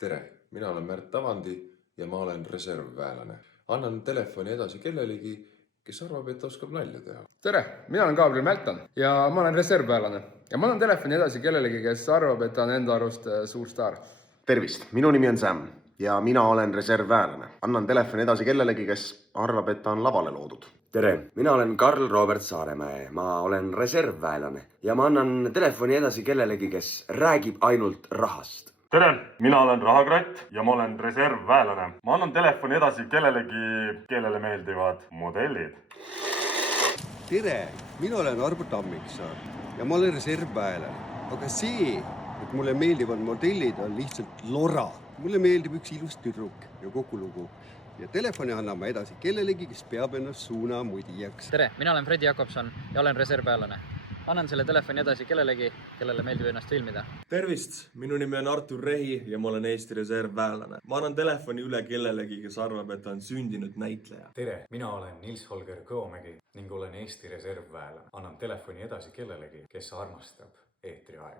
Tere, mina olen Märt Avandi ja ma olen reservväelane. Annan telefoni edasi kellelegi, kes arvab, et oskab nalja teha. Tere, mina olen Gabriel Mälton ja ma olen reservväelane. Ja ma annan telefoni edasi kellelegi, kes arvab, et ta on enda arust suur staar. Tervist, minu nimi on Sam ja mina olen reservväelane. Annan telefoni edasi kellelegi, kes arvab, et ta on lavale loodud. Tere, mina olen Karl Robert Saaremäe, ma olen reservväelane ja ma annan telefoni edasi kellelegi, kes räägib ainult rahast. Tere, mina olen Rahakratt ja ma olen reservväelane. Ma annan telefoni edasi kellelegi, kellele meeldivad modellid. Tere, mina olen Arvo Tammiksaar ja ma olen reservväelane. Aga see, et mulle meeldivad modellid, on lihtsalt lora. Mulle meeldib üks ilus tüdruk ja kogu lugu. Ja telefoni annan ma edasi kellelegi, kes peab ennast suunamudijaks. Tere, mina olen Fredi Jakobson ja olen reservväelane. Annan selle telefoni edasi kellelegi, kellele meeldib ennast filmida. Tervist, minu nimi on Artur Rehi ja ma olen Eesti reservväelane. Ma annan telefoni üle kellelegi, kes arvab, et ta on sündinud näitleja. Tere, mina olen Nils-Holger Kõomägi ning olen Eesti reservväelane. Annan telefoni edasi kellelegi, kes armastab eetriaega.